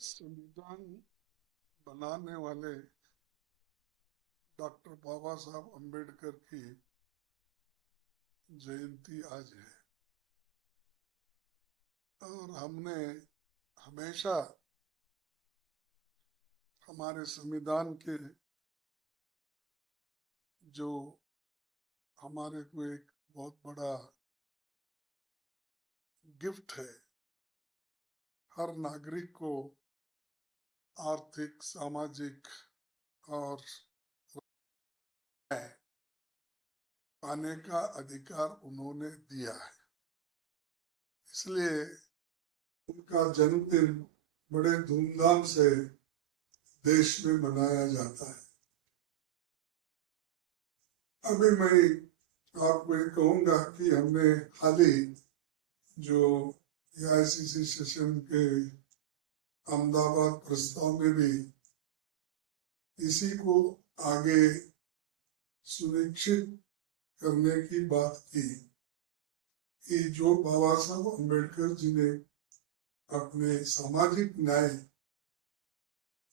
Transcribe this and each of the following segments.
संविधान बनाने वाले डॉक्टर बाबा साहब अम्बेडकर की जयंती आज है और हमने हमेशा हमारे संविधान के जो हमारे को एक बहुत बड़ा गिफ्ट है, हर नागरिक को आर्थिक, सामाजिक और पाने का अधिकार उन्होंने दिया है। इसलिए उनका जन्मदिन बड़े धूमधाम से देश में मनाया जाता है। अभी मैं आपको ये कहूंगा कि हमने हाल ही जो AICC सेशन के अहमदाबाद प्रस्ताव में भी इसी को आगे सुनिश्चित करने की बात की कि जो बाबा साहब अम्बेडकर जी ने अपने सामाजिक न्याय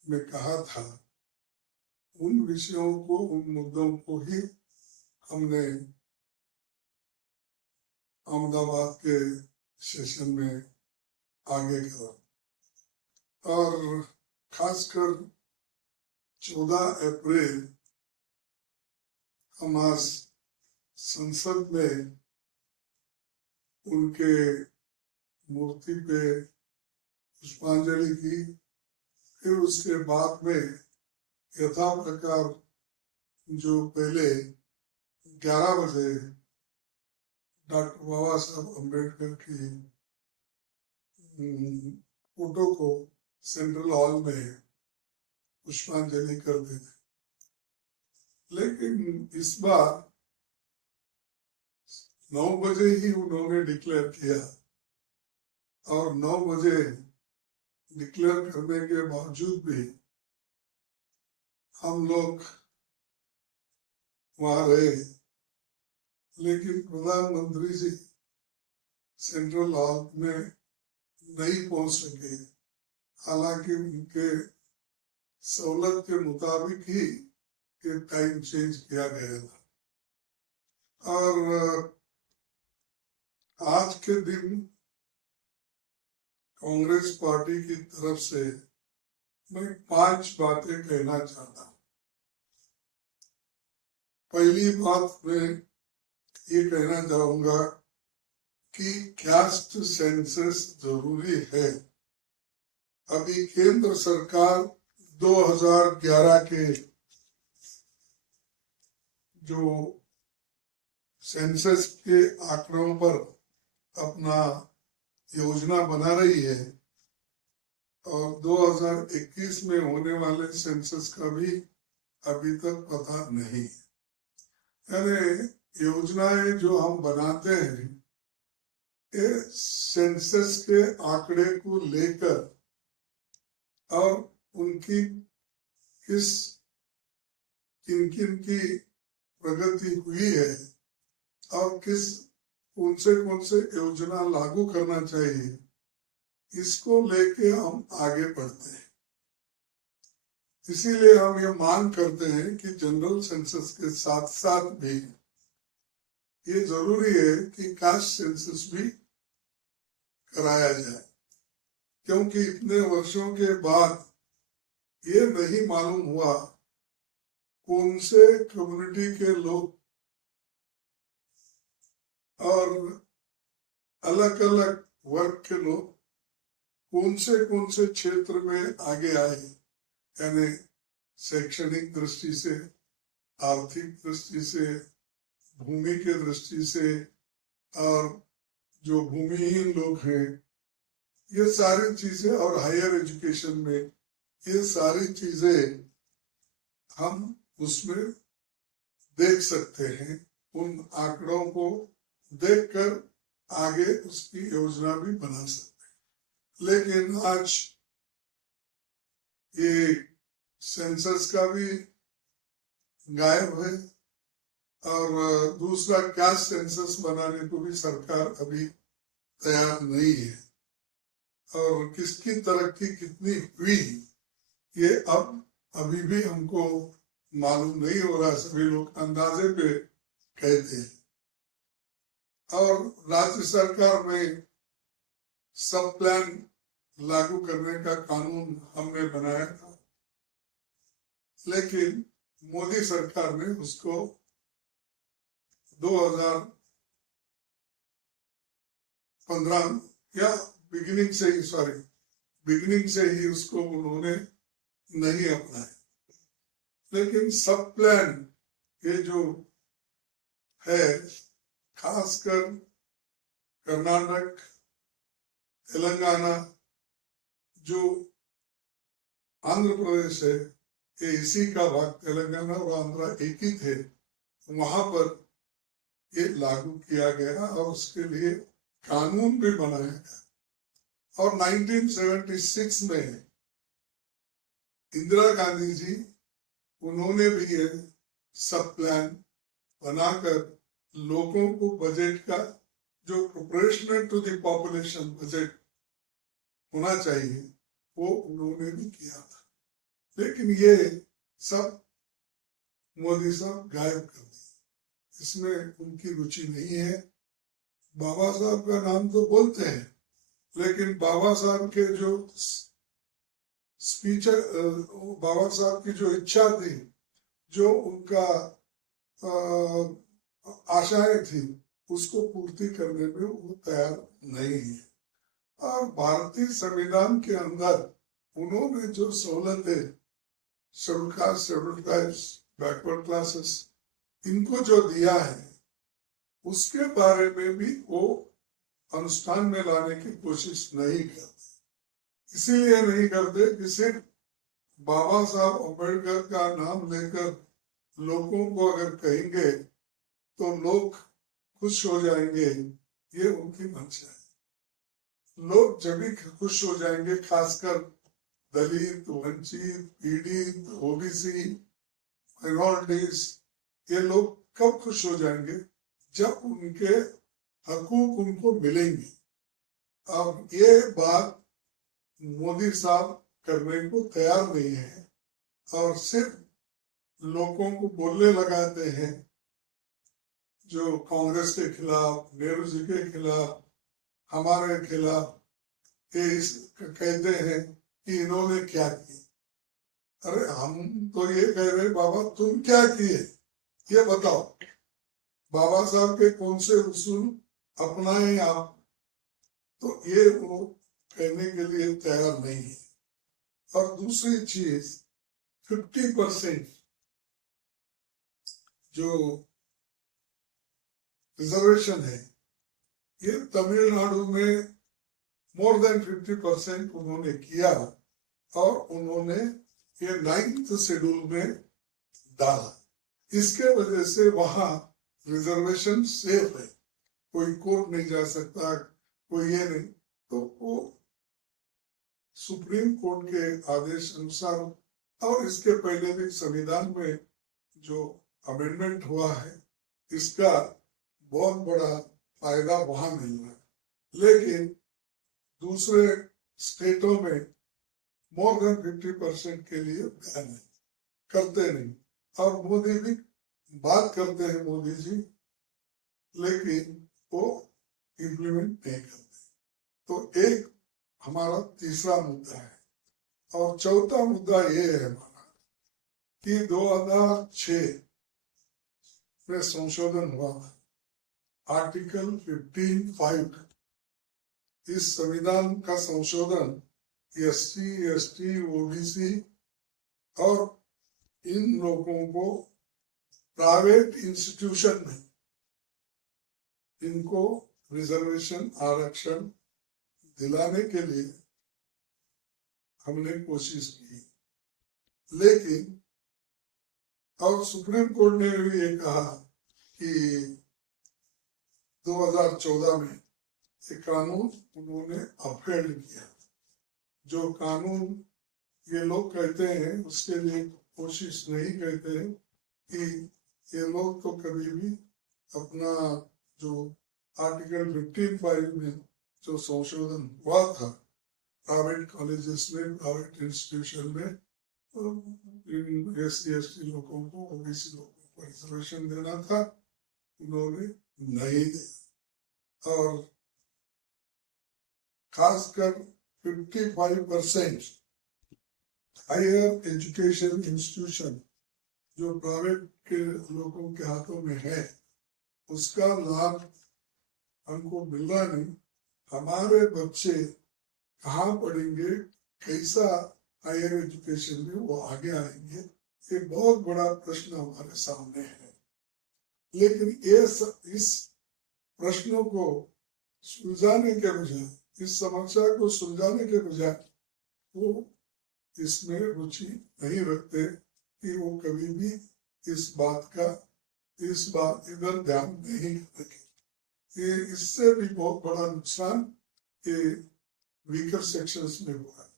में कहा था, उन विषयों को, उन मुद्दों को ही हमने अहमदाबाद के सेशन में आगे करा और खासकर 14 अप्रैल हमारे संसद में उनके मूर्ति पे पुष्पांजलि की। फिर उसके बाद में यथा प्रकार जो पहले 11 बजे डॉक्टर बाबा साहब अम्बेडकर की फोटो को सेंट्रल हॉल में पुष्पांजलि कर देते। लेकिन इस बार 9 बजे ही उन्होंने डिक्लेयर किया और 9 बजे डिक्लेयर करने के बावजूद भी हम लोग वहां रहे, लेकिन प्रधानमंत्री जी सेंट्रल हॉल में नहीं पहुंच सके। हालांकि उनके सहूलत के मुताबिक ही के टाइम चेंज किया गया था। और आज के दिन कांग्रेस पार्टी की तरफ से मैं 5 बातें कहना चाहता हूँ। पहली बात मैं ये कहना चाहूंगा कि कास्ट सेंसस जरूरी है। अभी केंद्र सरकार 2011 के जो सेंसस के आंकड़ों पर अपना योजना बना रही है और 2021 में होने वाले सेंसस का भी अभी तक पता नहीं। यानी योजनाएं जो हम बनाते हैं ये सेंसस के आंकड़े को लेकर और उनकी किन किन की प्रगति हुई है और कौन से योजना लागू करना चाहिए, इसको लेके हम आगे बढ़ते हैं। इसीलिए हम ये मांग करते हैं कि जनरल सेंसस के साथ साथ भी ये जरूरी है कि कास्ट सेंसस भी कराया जाए, क्योंकि इतने वर्षों के बाद ये नहीं मालूम हुआ कौन से कम्युनिटी के लोग और अलग अलग वर्ग के लोग कौन से क्षेत्र में आगे आए, यानी शैक्षणिक दृष्टि से, आर्थिक दृष्टि से, भूमि के दृष्टि से, और जो भूमिहीन लोग हैं, ये सारी चीजें, और हायर एजुकेशन में ये सारी चीजें हम उसमें देख सकते हैं। उन आंकड़ों को देखकर आगे उसकी योजना भी बना सकते हैं। लेकिन आज ये सेंसस का भी गायब है और दूसरा कास्ट सेंसस बनाने को भी सरकार अभी तैयार नहीं है। और किसकी तरक्की कितनी हुई ये अब अभी भी हमको मालूम नहीं हो रहा। सभी लोग अंदाजे पे कहते हैं। और राज्य सरकार में सब प्लान लागू करने का कानून हमने बनाया था, लेकिन मोदी सरकार ने उसको 2015 या बिगिनिंग से ही उसको उन्होंने नहीं अपनाया। लेकिन सब प्लान ये जो है, खासकर कर्नाटक, तेलंगाना, जो आंध्र प्रदेश है, ये इसी का भाग, तेलंगाना और आंध्रा एक ही थे, वहां पर ये लागू किया गया और उसके लिए कानून भी बनाया गया। और 1976 में इंदिरा गांधी जी, उन्होंने भी ये सब प्लान बनाकर लोगों को बजट का जो proportional to the population budget होना चाहिए वो उन्होंने भी किया था। लेकिन ये सब मोदी साहब गायब कर दिए, इसमें उनकी रुचि नहीं है। बाबा साहब का नाम तो बोलते हैं, लेकिन बाबा साहब के जो स्पीच, बाबा साहब की जो इच्छा थी, जो उनका आशाएं थी, उसको पूर्ति करने में वो तैयार नहीं है। और भारतीय संविधान के अंदर उन्होंने जो सहूलतें schedule caste, schedule tribes, backward classes, इनको जो दिया है, उसके बारे में भी वो अनुष्ठान में लाने की कोशिश नहीं करते। इसीलिए नहीं करते कि सिर्फ बाबा साहब अम्बेडकर का नाम लेकर लोगों को अगर कहेंगे तो लोग खुश हो जाएंगे, ये उनकी मंशा है। लोग जब भी खुश हो जाएंगे, खासकर दलित, वंचित, पीड़ित, ओबीसी, माइनॉरिटीज, ये लोग कब खुश हो जाएंगे? जब उनके हकूक उनको मिलेंगे। अब ये बात मोदी साहब करने को तैयार नहीं है और सिर्फ लोगों को बोलने लगाते हैं, जो कांग्रेस के खिलाफ, नेहरू जी के खिलाफ, हमारे खिलाफ, ये कहते हैं कि इन्होंने क्या किया। अरे हम तो ये कह रहे, बाबा तुम क्या किए ये बताओ। बाबा साहब के कौन से उसूल अपनाए आप? तो ये वो कहने के लिए तैयार नहीं है। और दूसरी चीज, 50% जो रिजर्वेशन है, ये तमिलनाडु में मोर देन 50% उन्होंने किया और उन्होंने ये 9th शेड्यूल में डाला। इसके वजह से वहां रिजर्वेशन सेफ है, कोई कोर्ट नहीं जा सकता, कोई ये नहीं। तो वो सुप्रीम कोर्ट के आदेश अनुसार, और इसके पहले भी संविधान में जो अमेंडमेंट हुआ है, इसका बहुत बड़ा फायदा वहां मिल रहा है। लेकिन दूसरे स्टेटों में मोर देन 50% के लिए बैन है, करते नहीं। और मोदी भी बात करते हैं, मोदी जी, लेकिन वो इम्प्लीमेंट नहीं करते। तो एक हमारा तीसरा मुद्दा है। और चौथा मुद्दा ये है हमारा कि 2006 में संशोधन हुआ था, आर्टिकल 15(5). इस संविधान का संशोधन SC, ST, OBC और इन लोगों को प्राइवेट इंस्टीट्यूशन में इनको रिजर्वेशन, आरक्षण दिलाने के लिए हमने कोशिश की। लेकिन और सुप्रीम कोर्ट ने भी ये कहा कि 2014 में एक कानून उन्होंने अपहेल्ड किया। जो कानून ये लोग कहते हैं, उसके लिए कोशिश नहीं करते हैं कि ये लोग तो कभी भी अपना जो आर्टिकल 15(5) में जो संशोधन हुआ था, प्राइवेट कॉलेजेस में, प्राइवेट इंस्टीट्यूशन में SC/ST लोगों को, OBC लोगों को रिजर्वेशन देना था, उन्होंने नहीं दिया। और खासकर 55% हायर एजुकेशन इंस्टीट्यूशन जो प्राइवेट के लोगों के हाथों में है, उसका लाभ हमको मिल रहा नहीं। हमारे बच्चे कहाँ पढ़ेंगे, कैसा हायर एजुकेशन में वो आगे आएंगे, ये बहुत बड़ा प्रश्न हमारे सामने है। लेकिन इस प्रश्नों को सुलझाने के बजाय, इस समस्या को सुलझाने के बजाय वो इसमें रुचि नहीं रखते कि वो कभी भी इस बात इधर ध्यान नहीं रखें। ये इससे भी बहुत बड़ा नुकसान ये वीकर सेक्शंस में हुआ है।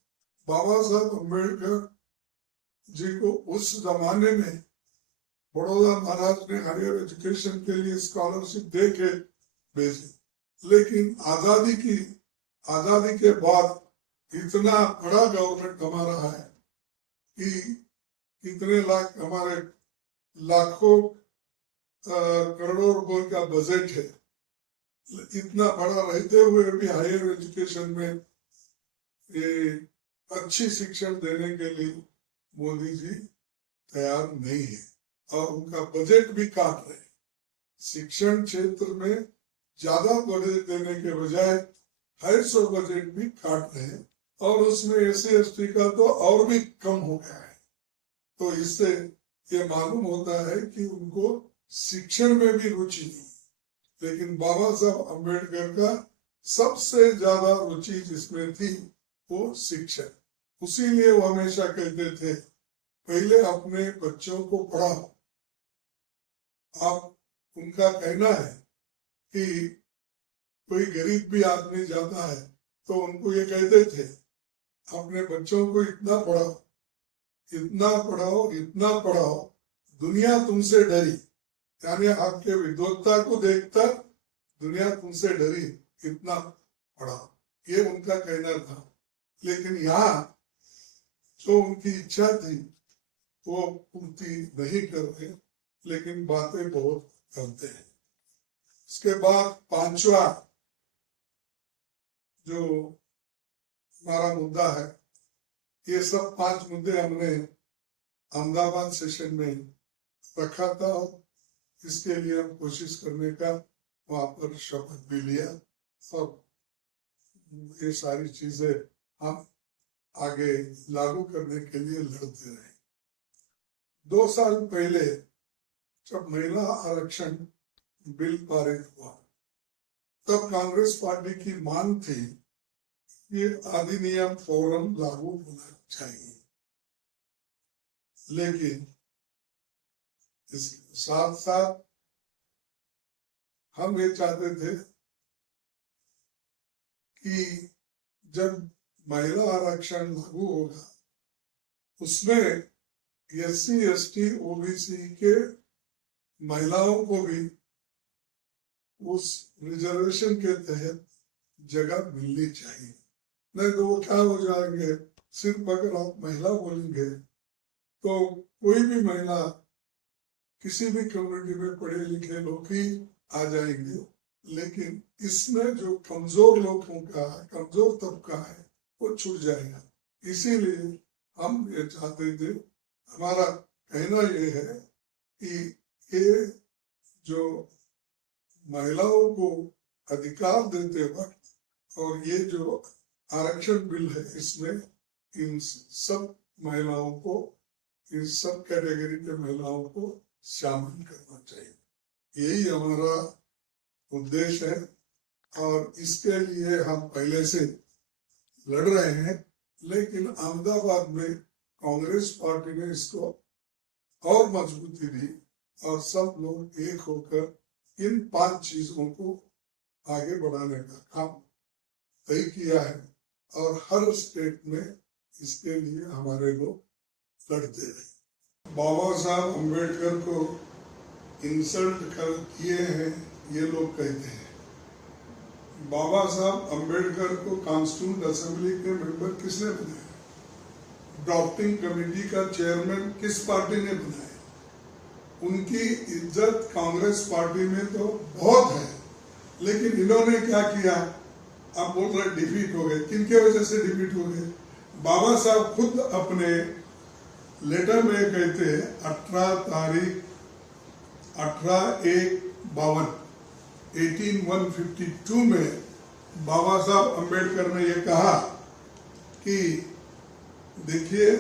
बाबा साहब अम्बेडकर जी को उस जमाने में बड़ौदा महाराज ने हायर एजुकेशन के लिए स्कॉलरशिप दे के भेजी, लेकिन आजादी के बाद इतना बड़ा गवर्नमेंट हमारा है कि कितने लाख, हमारे लाखों करोड़ों रुपए का बजट है। इतना बड़ा रहते हुए भी हायर एजुकेशन में ये अच्छी शिक्षण देने के लिए मोदी जी तैयार नहीं है और उनका बजट भी काट रहे। शिक्षण क्षेत्र में ज्यादा बजट देने के बजाय 250 बजट भी काट रहे हैं और उसमें SC/ST का तो और भी कम हो गया है। तो इससे ये मालूम होता है कि उनको शिक्षण में भी रुचि नहीं। लेकिन बाबा साहब अम्बेडकर का सबसे ज्यादा रुचि जिसमें थी वो शिक्षण। उसीलिए वो हमेशा कहते थे पहले अपने बच्चों को पढ़ाओ। अब उनका कहना है कि कोई गरीब भी आदमी जाता है तो उनको ये कहते थे अपने बच्चों को इतना पढ़ाओ, इतना पढ़ाओ, इतना पढ़ाओ, दुनिया तुमसे डरी, यानी आपके विद्वत्ता को देखकर दुनिया तुमसे डरी, इतना पढ़ाओ, ये उनका कहना था। लेकिन यहाँ जो उनकी इच्छा थी वो पूर्ति नहीं कर रहे, लेकिन बातें बहुत करते हैं। इसके बाद पांचवा जो हमारा मुद्दा है, ये सब 5 मुद्दे हमने अहमदाबाद सेशन में रखा था और इसके लिए हम कोशिश करने का वहां पर शपथ भी लिया और ये सारी चीजें हम आगे लागू करने के लिए लड़ते रहे। 2 साल पहले जब महिला आरक्षण बिल पारित हुआ तब कांग्रेस पार्टी की मांग थी ये अधिनियम फौरन लागू होना चाहिए, लेकिन इसके साथ साथ हम ये चाहते थे कि जब महिला आरक्षण लागू होगा उसमें SC/ST OBC के महिलाओं को भी उस रिजर्वेशन के तहत जगह मिलनी चाहिए। नहीं तो वो क्या हो जाएंगे, सिर्फ अगर आप महिला बोलेंगे तो कोई भी महिला किसी भी कम्युनिटी में पढ़े लिखे लोग ही आ जाएंगे, लेकिन इसमें जो कमजोर लोगों का, कमजोर तबका है वो छूट जाएगा। इसीलिए हम ये चाहते थे, हमारा कहना ये है कि ये जो महिलाओं को अधिकार देते वक्त और ये जो आरक्षण बिल है इसमें इन सब महिलाओं को, इन सब कैटेगरी के महिलाओं को शामिल करना चाहिए। यही हमारा उद्देश्य है और इसके लिए हम पहले से लड़ रहे हैं, लेकिन अहमदाबाद में कांग्रेस पार्टी ने इसको और मजबूती दी और सब लोग एक होकर इन 5 चीजों को आगे बढ़ाने का काम तय किया है और हर स्टेट में इसके लिए हमारे लोग लड़ते रहे। बाबा साहब अम्बेडकर को इंसल्ट कर किए हैं ये लोग कहते हैं, बाबा साहब अंबेडकर को कॉन्स्टिट्यूंट असेंबली के मेंबर किसने बनाया? ड्राफ्टिंग कमेटी का चेयरमैन किस पार्टी ने बनाया? उनकी इज्जत कांग्रेस पार्टी में तो बहुत है, लेकिन इन्होंने क्या किया? आप बोल रहे डिफीट हो गए। किनके वजह से डिफीट हो गए? बाबा साहब खुद अपने लेटर में कहते हैं 18/1/1852 में बाबा साहब अंबेडकर ने ये कहा कि देखिए,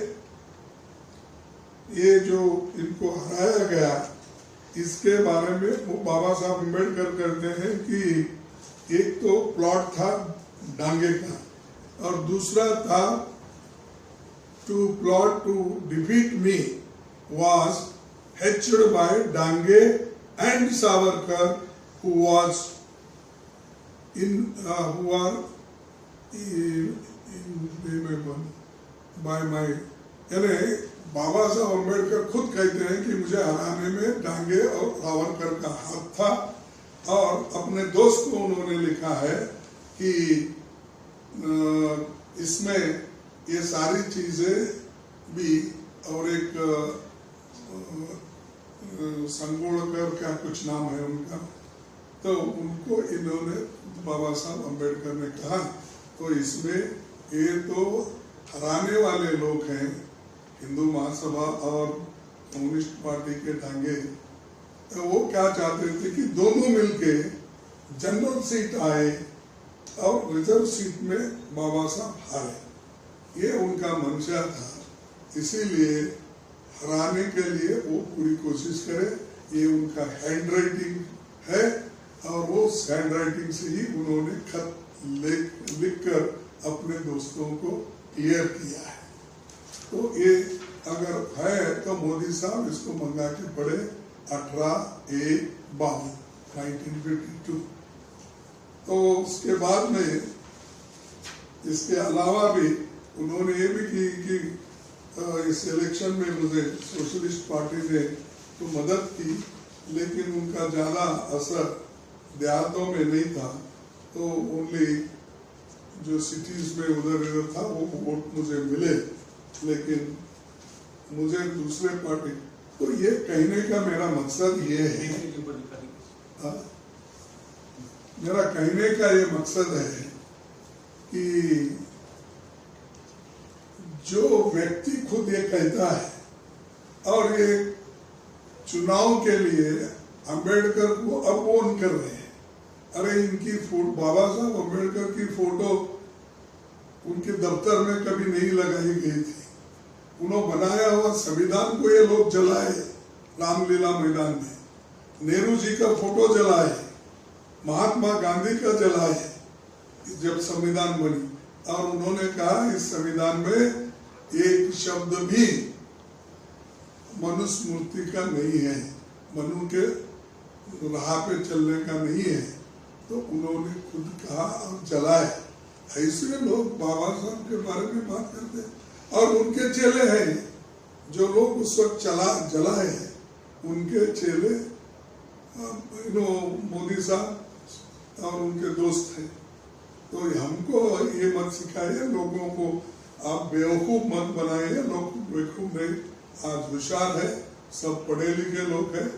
ये जो इनको हराया गया इसके बारे में वो बाबा साहब अंबेडकर कहते हैं कि एक तो प्लॉट था डांगे का और दूसरा था to plot to defeat me was hatched by Dange and Savarkar who are by my यानी बाबा साहब अम्बेडकर खुद कहते हैं कि मुझे हराने में डांगे और सावरकर का हाथ था, और अपने दोस्त को उन्होंने लिखा है कि इसमें ये सारी चीजें भी और एक संगोड़कर क्या कुछ नाम है उनका, तो उनको इन्होंने बाबा साहब अम्बेडकर ने कहा, तो इसमें ये तो हराने वाले लोग हैं हिंदू महासभा और कम्युनिस्ट पार्टी के डांगे, तो वो क्या चाहते थे कि दोनों मिलके जनरल सीट आए और रिजर्व सीट में बाबा साहब हारे। ये उनका मंशा था, इसीलिए हराने के लिए वो पूरी कोशिश करे। ये उनका हैंड राइटिंग है और वो हैंड राइटिंग से ही उन्होंने खत लिखकर अपने दोस्तों को क्लियर किया है। तो ये अगर है तो मोदी साहब इसको मंगा के पढ़े 18/1/1952। तो उसके बाद में इसके अलावा भी उन्होंने ये भी की कि इस इलेक्शन में मुझे सोशलिस्ट पार्टी ने तो मदद की, लेकिन उनका ज्यादा असर देहातों में नहीं था, तो ओनली जो सिटीज में उधर इधर था वो वोट मुझे मिले, लेकिन मुझे दूसरे पार्टी। तो ये कहने का मेरा मकसद ये है, मेरा कहने का ये मकसद है कि जो व्यक्ति खुद ये कहता है और ये चुनाव के लिए अंबेडकर को अपमान कर रहे हैं। अरे इनकी बाबा साहब अंबेडकर की फोटो उनके दफ्तर में कभी नहीं लगाई गई थी। उन्होंने बनाया हुआ संविधान को ये लोग जलाए रामलीला मैदान में, नेहरू जी का फोटो जलाए, महात्मा गांधी का जलाए जब संविधान बनी, और उन्होंने कहा इस संविधान में एक शब्द भी मनुस्मृति का नहीं है, मनु के राह पे चलने का नहीं है, तो उन्होंने खुद कहा और जलाए। ऐसे लोग बाबा साहब के बारे में बात करते हैं, और उनके चेले हैं जो लोग उस वक्त जलाए हैं, उनके चेले मोदी साहब और उनके दोस्त हैं। तो हमको ये मत सिखाइए लोगों को, आप बेवकूफ मत बनाइए। लोग बेवकूफ नहीं, आज होशियार है, सब पढ़े लिखे लोग हैं,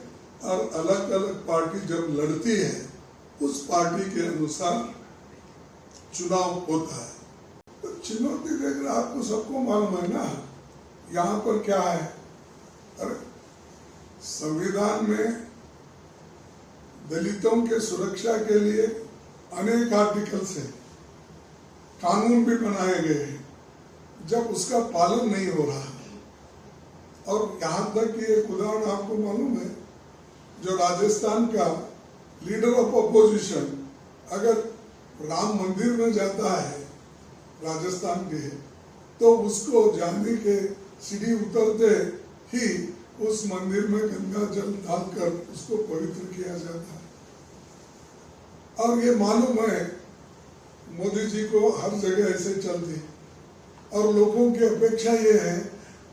और अलग अलग पार्टी जब लड़ती है उस पार्टी के अनुसार चुनाव होता है। तो चुनौती देकर आपको सबको मालूम है ना यहाँ पर क्या है। अरे संविधान में दलितों के सुरक्षा के लिए अनेक आर्टिकल्स हैं, कानून भी बनाए गए हैं, जब उसका पालन नहीं हो रहा। और यहाँ तक कि एक उदाहरण आपको मालूम है, जो राजस्थान का लीडर ऑफ अपोजिशन अगर राम मंदिर में जाता है राजस्थान के, तो उसको जाने के सीढ़ी उतरते ही उस मंदिर में गंगा जल डालकर उसको पवित्र किया जाता है। और ये मालूम है मोदी जी को हर जगह ऐसे चलती, और लोगों की अपेक्षा ये है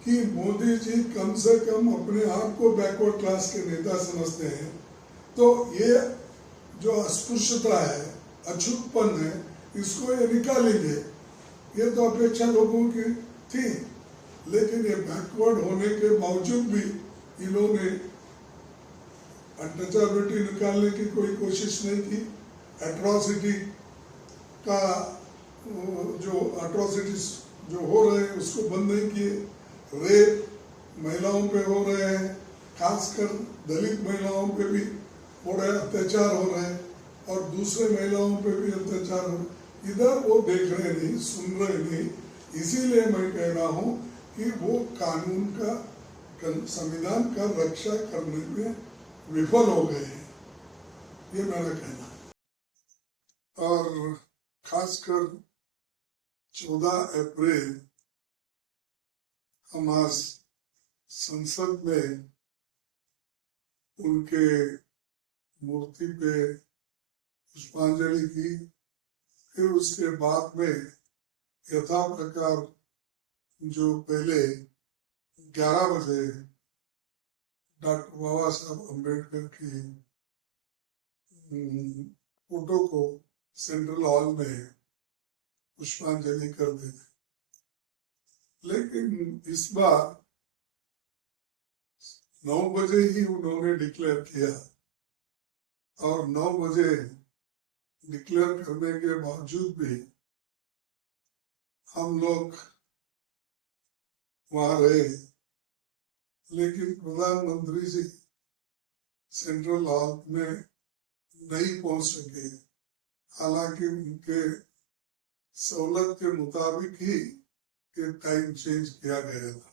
कि मोदी जी कम से कम अपने आप को बैकवर्ड क्लास के नेता समझते हैं। तो ये जो अस्पृश्यता है अछूतपन है, इसको ये निकालेंगे, ये तो अपेक्षा लोगों की थी। लेकिन ये बैकवर्ड होने के बावजूद भी इन्होंने अनटचेबिलिटी निकालने की कोई कोशिश नहीं की। एट्रॉसिटी का जो अट्रॉसिटीज जो हो रहे हैं उसको बंद नहीं किए। रेप महिलाओं पे हो रहे हैं, खासकर दलित महिलाओं पे भी बड़े अत्याचार हो रहे हैं और दूसरे महिलाओं पे भी अत्याचार हो रहे, इधर वो देख रहे नहीं, सुन रहे नहीं। इसीलिए मैं कह रहा हूं कि वो कानून का, संविधान का रक्षा करने में विफल हो गए हैं, ये मेरा कहना है। और खासकर 14 अप्रैल हम आज संसद में उनके मूर्ति पे पुष्पांजलि की, फिर उसके बाद में यथा प्रकार जो पहले 11 बजे डॉक्टर बाबा साहब अम्बेडकर की फोटो को सेंट्रल हॉल में पुष्पांजलि कर दी। लेकिन इस बार 9 बजे ही उन्होंने डिक्लेयर किया और 9 बजे डिक्लेयर करने के बावजूद भी हम लोग वहां रहे, लेकिन प्रधानमंत्री जी सेंट्रल हॉल में नहीं पहुंच सके। हालांकि उनके सहूलत के मुताबिक ही टाइम चेंज किया गया था।